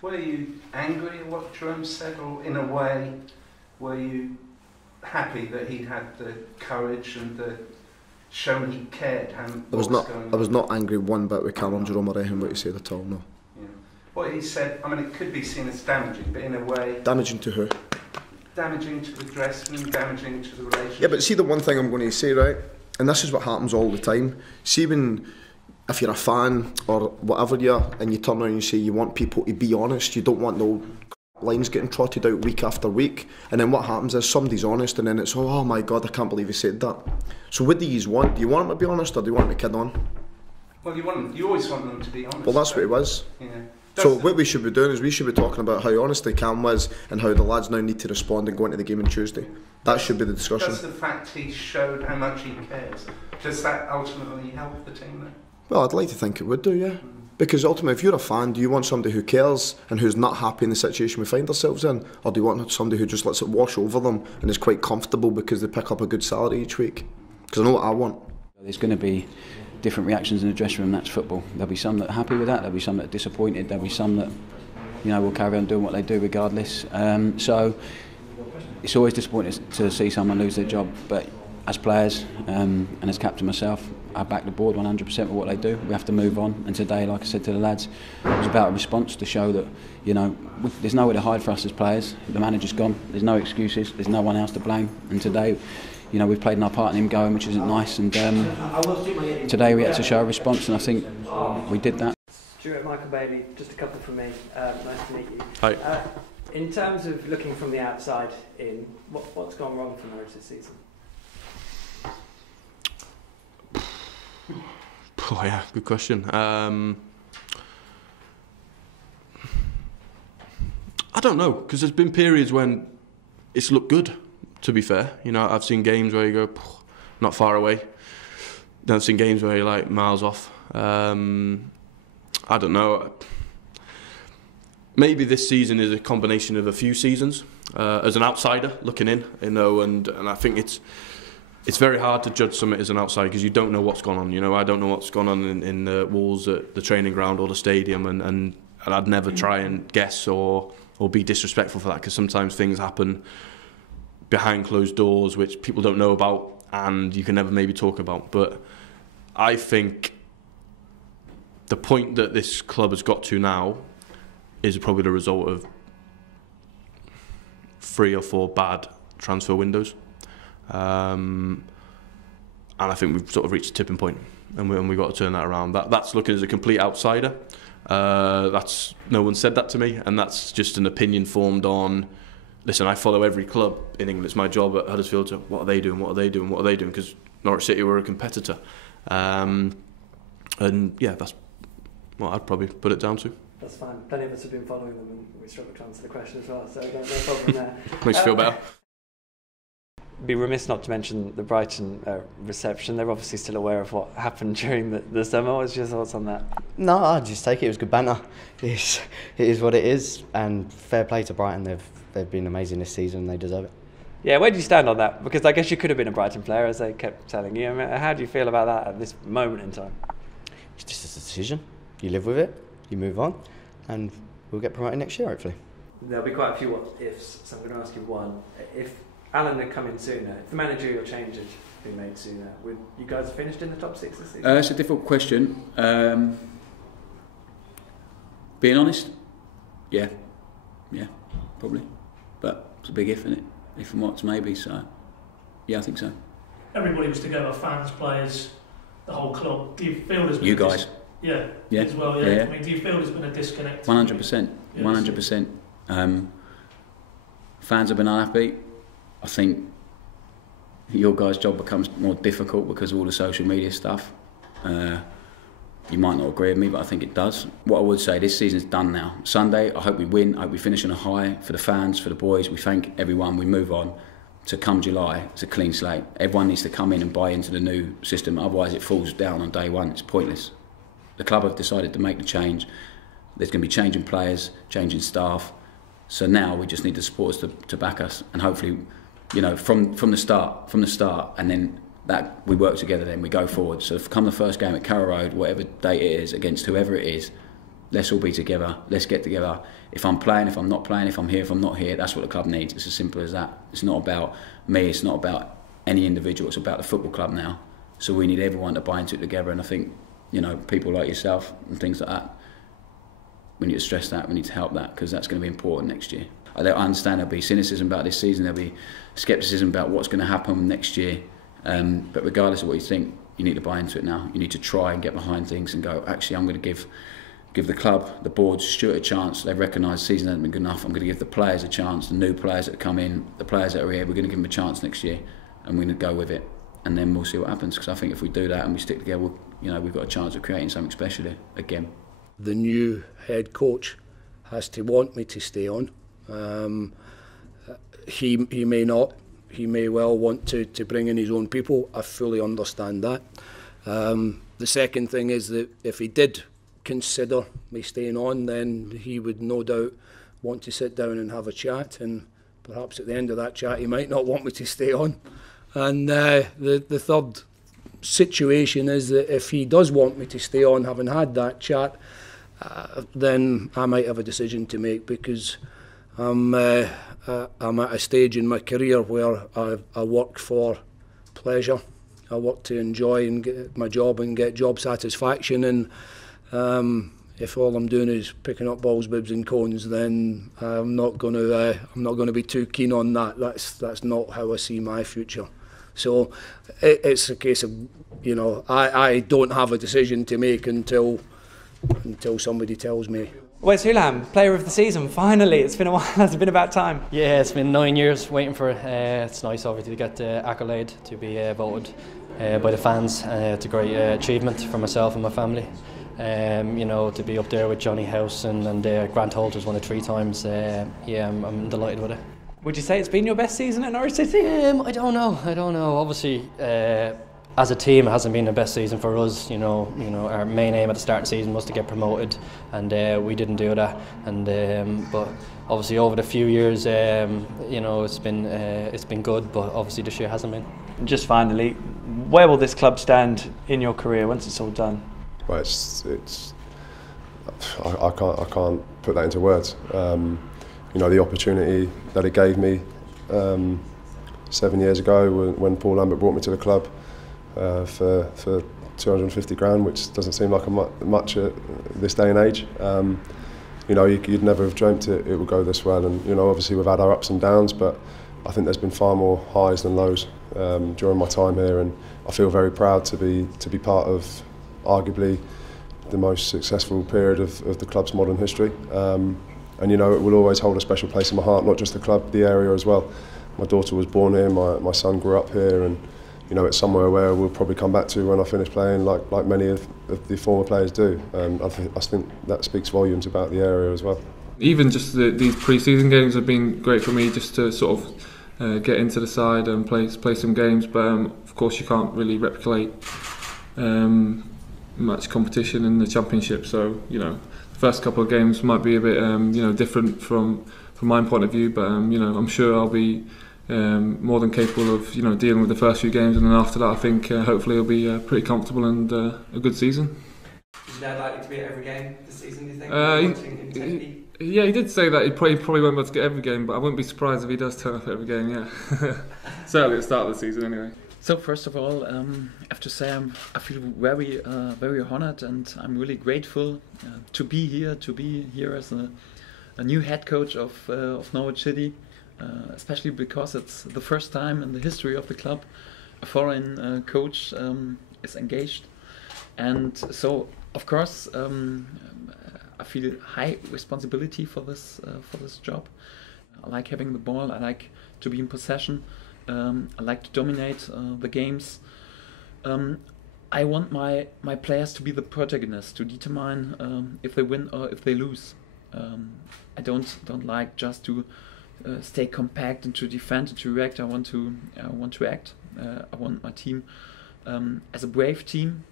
Were you angry at what Jerome said, or in a way, were you happy that he had the courage and the shown he cared? I was not angry one bit with Cameron Jerome or anything what he said at all, no. Yeah. What he said, I mean, it could be seen as damaging, but in a way... Damaging to who? Damaging to the dressing room, damaging to the relationship. Yeah, but see the one thing I'm going to say, right, and this is what happens all the time, see if you're a fan or whatever you are, and you turn around and you say you want people to be honest, you don't want no lines getting trotted out week after week, and then what happens is somebody's honest and then it's, oh my God, I can't believe he said that. So what do you want? Do you want him to be honest, or do you want him to kid on? Well, you always want them to be honest. Well, that's what it was. Yeah. So what we should be doing is we should be talking about how honest Cam was and how the lads now need to respond and go into the game on Tuesday. That should be the discussion. Does the fact he showed how much he cares, does that ultimately help the team then? Well, I'd like to think it would do, yeah. Because ultimately, if you're a fan, do you want somebody who cares and who's not happy in the situation we find ourselves in? Or do you want somebody who just lets it wash over them and is quite comfortable because they pick up a good salary each week? Because I know what I want. There's going to be different reactions in the dressing room, that's football. There'll be some that are happy with that, there'll be some that are disappointed, there'll be some that, you know, will carry on doing what they do regardless. So it's always disappointing to see someone lose their job, but as players and as captain myself, I back the board 100% with what they do. We have to move on, and today, like I said to the lads, it was about a response to show that, you know, there's nowhere to hide for us as players. The manager's gone, there's no excuses, there's no one else to blame, and today, you know, we've played our part in him going, which isn't nice, and today we had to show a response, and I think we did that. Stuart, Michael Bailey, just a couple from me. Nice to meet you. Hi. In terms of looking from the outside in, what's gone wrong for Norwich this season? Oh yeah, good question. I don't know, because there's been periods when it's looked good, to be fair. You know, I've seen games where you go, not far away. Then I've seen games where you're like miles off. I don't know. Maybe this season is a combination of a few seasons. As an outsider looking in, you know, and I think it's very hard to judge something as an outsider because you don't know what's gone on. You know, I don't know what's gone on in the walls at the training ground or the stadium, and I'd never try and guess or be disrespectful for that, because sometimes things happen behind closed doors which people don't know about and you can never maybe talk about. But I think the point that this club has got to now is probably the result of 3 or 4 bad transfer windows. And I think we've sort of reached a tipping point, and we've got to turn that around. That's looking as a complete outsider. That's no one said that to me, and that's just an opinion formed on. Listen, I follow every club in England. It's my job at Huddersfield to what are they doing, what are they doing, what are they doing? Because Norwich City were a competitor, and yeah, that's what I'd probably put it down to. That's fine. Plenty of us have been following them, and we struggle to answer the question as well, so no problem there. Makes you feel better. Be remiss not to mention the Brighton reception. They're obviously still aware of what happened during the summer. What's your thoughts on that? No, I just take it. It was good banter. It is what it is, and fair play to Brighton. They've been amazing this season, and they deserve it. Yeah, where do you stand on that? Because I guess you could have been a Brighton player, as they kept telling you. I mean, how do you feel about that at this moment in time? It's just a decision. You live with it, you move on, and we'll get promoted next year, hopefully. There'll be quite a few what-ifs, so I'm going to ask you one. If Alan had come in sooner, if the managerial change had been made sooner, would you guys have finished in the top 6 this season? It's a difficult question. Being honest, yeah, probably. But it's a big if, isn't it? If and what's maybe, so yeah, I think so. Everybody was together, fans, players, the whole club. Do you feel there's been you guys? Yeah, as well, yeah. I mean, do you feel there's been a disconnect? 100%, 100%. Fans have been unhappy. I think your guys' job becomes more difficult because of all the social media stuff. You might not agree with me, but I think it does. What I would say, this season's done now. Sunday, I hope we win. I hope we finish on a high for the fans, for the boys. We thank everyone. We move on. To come July, it's a clean slate. Everyone needs to come in and buy into the new system. Otherwise, it falls down on day one. It's pointless. The club have decided to make the change. There's going to be changing players, changing staff. So now we just need the supporters to back us, and hopefully, you know, from the start, and then that we work together. Then we go forward. So come the first game at Carrow Road, whatever date it is, against whoever it is, let's all be together. Let's get together. If I'm playing, if I'm not playing, if I'm here, if I'm not here, that's what the club needs. It's as simple as that. It's not about me. It's not about any individual. It's about the football club now. So we need everyone to buy into it together. And I think, you know, people like yourself and things like that, we need to stress that. We need to help that, because that's going to be important next year. I understand there'll be cynicism about this season. There'll be scepticism about what's going to happen next year. But regardless of what you think, you need to buy into it now. You need to try and get behind things and go, actually, I'm going to give the club, the board, Stuart a chance. They recognise the season hasn't been good enough. I'm going to give the players a chance, the new players that come in, the players that are here. We're going to give them a chance next year, and we're going to go with it. And then we'll see what happens. Because I think if we do that and we stick together, we've got a chance of creating something special again. The new head coach has to want me to stay on. He may not. He may well want to bring in his own people. I fully understand that. The second thing is that if he did consider me staying on, then he would no doubt want to sit down and have a chat, and perhaps at the end of that chat he might not want me to stay on. And the third situation is that if he does want me to stay on, having had that chat, then I might have a decision to make, because I'm at a stage in my career where I work for pleasure. I work to enjoy and get my job and get job satisfaction, and if all I'm doing is picking up balls, bibs and cones, then I'm not going to be too keen on that. That's not how I see my future. So it's a case of, I don't have a decision to make until somebody tells me. Wes Hulam, player of the season, finally. It's been a while, it's been about time. Yeah, it's been 9 years waiting for it. It's nice obviously to get the accolade, to be voted by the fans. It's a great achievement for myself and my family. To be up there with Johnny House and Grant Holt has won it 3 times. I'm delighted with it. Would you say it's been your best season at Norwich City? I don't know. Obviously, as a team, it hasn't been the best season for us. Our main aim at the start of the season was to get promoted, and we didn't do that. But obviously, over the few years, it's been good. But obviously, this year hasn't been. Just finally, where will this club stand in your career once it's all done? Well, I can't put that into words. The opportunity that it gave me 7 years ago when Paul Lambert brought me to the club for 250 grand, which doesn't seem like much at this day and age. You'd never have dreamt it would go this well, and obviously we've had our ups and downs, but I think there's been far more highs than lows during my time here, and I feel very proud to be part of arguably the most successful period of the club's modern history. And it will always hold a special place in my heart, not just the club, the area as well. My daughter was born here, my son grew up here, and it's somewhere where we'll probably come back to when I finish playing, like many of the former players do. I think that speaks volumes about the area as well. Even just these pre-season games have been great for me, just to sort of get into the side and play some games. But of course, you can't really replicate much competition in the Championship. So the first couple of games might be a bit different from my point of view, but I'm sure I'll be more than capable of dealing with the first few games, and then after that I think hopefully it'll be pretty comfortable and a good season. Is Dad likely to be at every game this season, do you think? Yeah, he did say that he probably won't be able to get every game, but I wouldn't be surprised if he does turn up at every game, yeah. Certainly at the start of the season anyway. So first of all, I have to say I feel very honoured, and I'm really grateful to be here as a new head coach of Norwich City, especially because it's the first time in the history of the club a foreign coach is engaged, and so of course I feel high responsibility for this job. I like having the ball. I like to be in possession. I like to dominate the games. I want my players to be the protagonists, to determine if they win or if they lose. I don't like just to stay compact and to defend and to react. I want to act. I want my team as a brave team,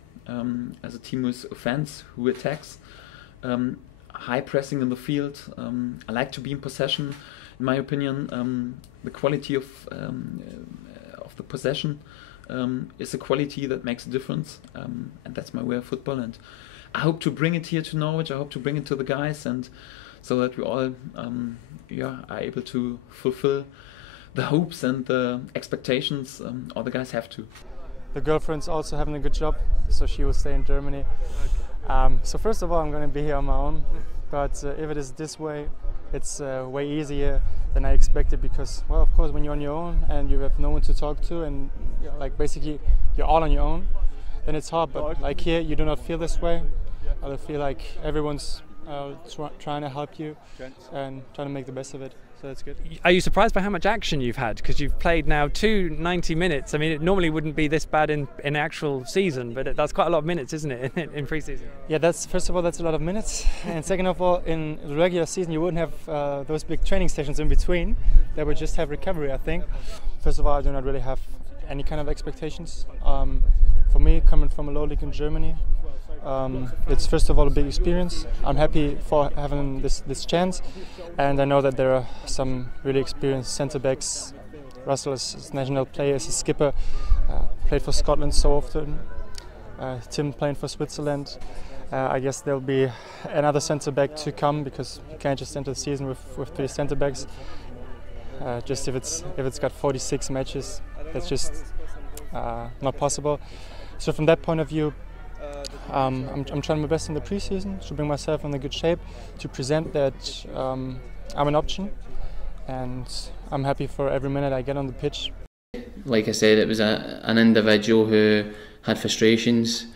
as a team with offense who attacks, high pressing in the field. I like to be in possession. In my opinion, the quality of the possession is a quality that makes a difference, and that's my way of football. And I hope to bring it here to Norwich. I hope to bring it to the guys, and so that we all are able to fulfill the hopes and the expectations all the guys have to. The girlfriend's also having a good job, so she will stay in Germany. So first of all, I'm going to be here on my own, but if it is this way, it's way easier than I expected, because, well, of course, when you're on your own and you have no one to talk to, and like basically you're all on your own, then it's hard. But like here, you do not feel this way. I feel like everyone's trying to help you and trying to make the best of it. So that's good. Are you surprised by how much action you've had? Because you've played now 90 minutes. I mean, it normally wouldn't be this bad in actual season, but that's quite a lot of minutes, isn't it, in pre-season? Yeah, first of all, that's a lot of minutes. And second of all, in the regular season, you wouldn't have those big training sessions in between. They would just have recovery, I think. First of all, I do not really have any kind of expectations. For me, coming from a low league in Germany, it's first of all a big experience. I'm happy for having this chance, and I know that there are some really experienced centre backs. Russell is national player, is a skipper, played for Scotland so often. Timm playing for Switzerland. I guess there'll be another centre back to come, because you can't just enter the season with 3 centre backs. Just if it's got 46 matches, that's just not possible. So from that point of view, I'm trying my best in the pre-season to bring myself in a good shape, to present that I'm an option, and I'm happy for every minute I get on the pitch. Like I said, it was an individual who had frustrations,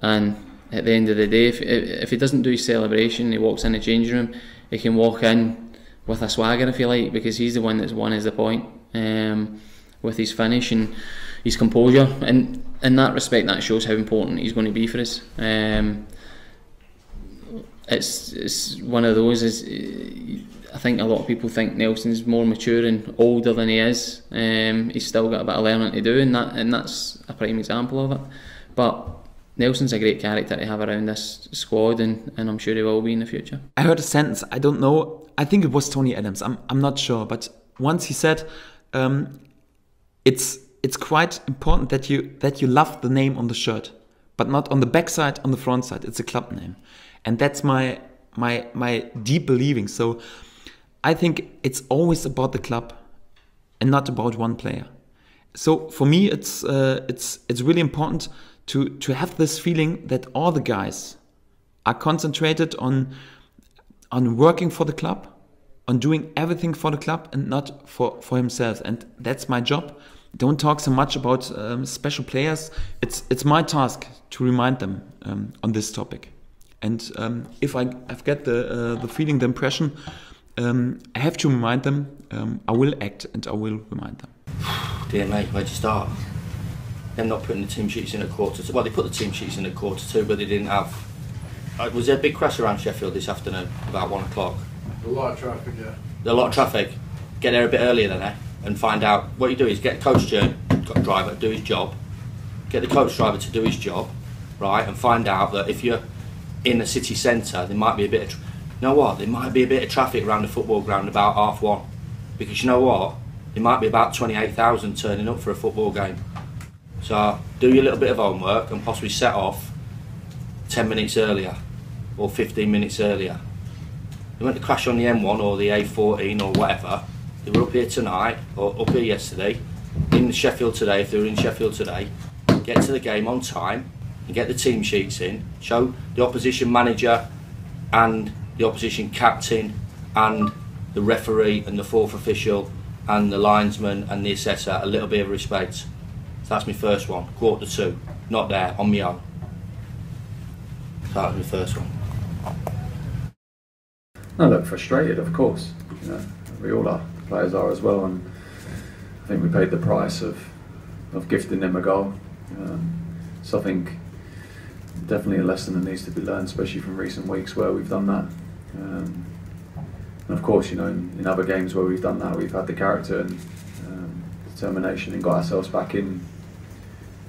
and at the end of the day, if he doesn't do his celebration, he walks in the changing room, he can walk in with a swagger, if you like, because he's the one that's won us the point with his finish and his composure, and in that respect, that shows how important he's going to be for us. It's one of those. I think a lot of people think Nelson's more mature and older than he is. He's still got a bit of learning to do, and that's a prime example of it. But Nelson's a great character to have around this squad, and I'm sure he will be in the future. I heard a sentence, I don't know, I think it was Tony Adams, I'm not sure, but once he said, it's quite important that you love the name on the shirt, but not on the back side, on the front side. It's a club name, and that's my deep believing. So I think it's always about the club and not about one player. So for me, it's really important to have this feeling that all the guys are concentrated on working for the club, on doing everything for the club and not for himself. And that's my job. Don't talk so much about special players. It's my task to remind them on this topic. And if I've got the feeling, the impression, I have to remind them. I will act and I will remind them. Dear mate, where'd you start? Them not putting the team sheets in at 1:45. Well, they put the team sheets in at 1:45, but they didn't have. Was there a big crash around Sheffield this afternoon about 1 o'clock? A lot of traffic, yeah. A lot of traffic. Get there a bit earlier than that and find out. What you do is get the coach driver to do his job. Get the coach driver to do his job, right? And find out that if you're in the city centre, there might be a bit of. You know what? There might be a bit of traffic around the football ground about 1:30, because you know what? There might be about 28,000 turning up for a football game. So do your little bit of homework and possibly set off 10 minutes earlier or 15 minutes earlier. They went to crash on the M1 or the A14 or whatever. They were up here tonight or up here yesterday, in Sheffield today. If they were in Sheffield today, get to the game on time and get the team sheets in. Show the opposition manager and the opposition captain and the referee and the fourth official and the linesman and the assessor a little bit of respect. So that's my first one. 1:45, not there, on my own. So that was my first one. I look frustrated, of course. You know, we all are. The players are as well, and I think we paid the price of gifting them a goal. So I think definitely a lesson that needs to be learned, especially from recent weeks where we've done that. And of course, you know, in other games where we've done that, we've had the character and determination and got ourselves back in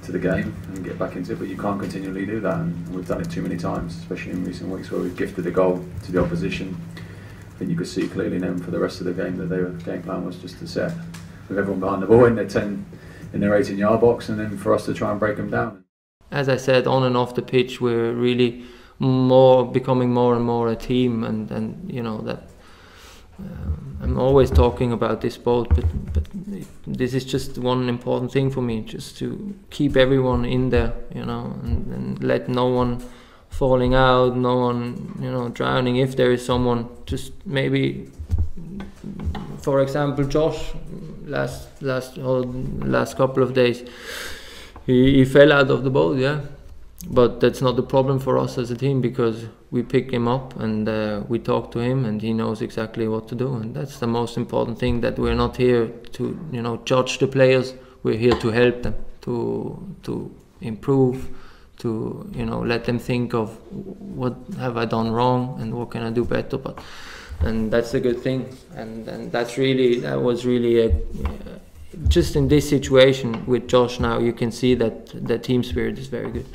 to the game and get back into it. But you can't continually do that, and we've done it too many times, especially in recent weeks where we've gifted a goal to the opposition. I think you could see clearly then for the rest of the game that their game plan was just to set with everyone behind the ball in their 18-yard box, and then for us to try and break them down. As I said, on and off the pitch, we're really becoming more and more a team, and you know that I'm always talking about this boat, but this is just one important thing for me, just to keep everyone in there, you know, and let no one falling out, no one, you know, drowning. If there is someone, just maybe, for example, Josh last couple of days, he fell out of the boat, yeah. But that's not the problem for us as a team, because we pick him up and we talk to him, and he knows exactly what to do. And that's the most important thing, that we're not here to, you know, judge the players. We're here to help them to improve, to, you know, let them think of what have I done wrong and what can I do better. And that's a good thing. And that was really just in this situation with Josh now, you can see that the team spirit is very good.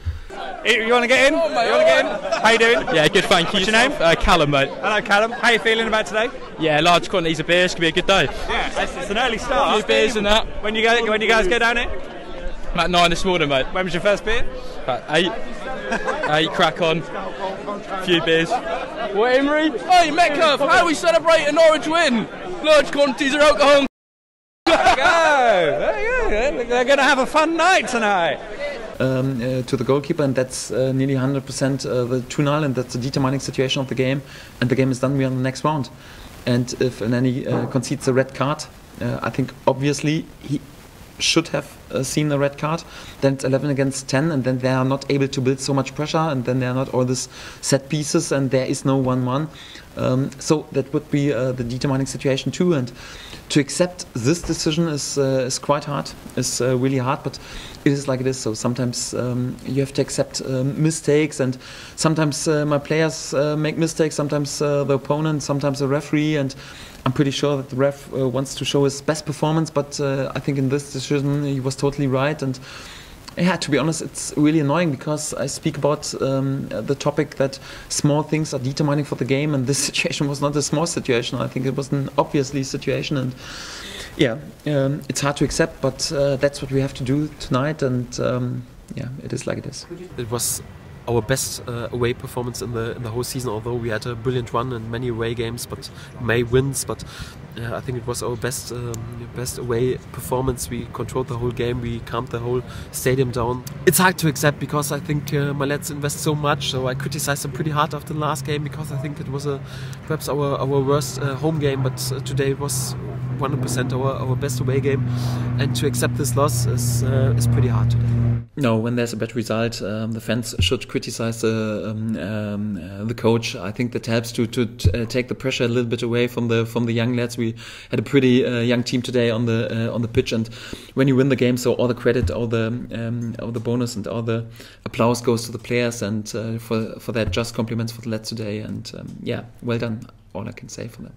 You want to get in? You want to get in? How you doing? Yeah, good, thank you. What's your name? Callum, mate. Hello, Callum. How are you feeling about today? Yeah, large quantities of beer. It's going to be a good day. Yeah, it's an early start. A few beers and that. When you guys go down here? About 9 this morning, mate. When was your first beer? About 8. 8, crack on. A few beers. What, Emery? Hey, Metcalf, how are we celebrating a Norwich win? Large quantities of alcohol. There you go. They're going to have a fun night tonight. To the goalkeeper, and that's nearly 100% the 2-0, and that's the determining situation of the game, and the game is done. We're on the next round, and if Nani concedes a red card, I think obviously he should have seen the red card. Then it's 11 against 10, and then they are not able to build so much pressure, and then there are not all these set pieces, and there is no 1-1. So that would be the determining situation too, and to accept this decision is quite hard. It's really hard, but it is like it is. So sometimes you have to accept mistakes, and sometimes my players make mistakes, sometimes the opponent, sometimes the referee, and I'm pretty sure that the ref wants to show his best performance, but I think in this decision he was totally right. And yeah, to be honest, it's really annoying, because I speak about the topic that small things are determining for the game, and this situation was not a small situation. I think it was an obviously situation, and yeah, it's hard to accept, but that's what we have to do tonight, and yeah, it is like it is. It was our best away performance in the whole season, although we had a brilliant run in many away games, but May wins, but I think it was our best away performance. We controlled the whole game, we calmed the whole stadium down. It's hard to accept, because I think my lads invest so much, so I criticized them pretty hard after the last game, because I think it was perhaps our worst home game, but today it was 100% our best away game, and to accept this loss is pretty hard today. No, when there's a bad result, the fans should criticize the coach. I think that helps to take the pressure a little bit away from the young lads. We had a pretty young team today on the pitch, and when you win the game, so all the credit, all the bonus, and all the applause goes to the players, and for that, just compliments for the lads today, and yeah, well done. All I can say for them.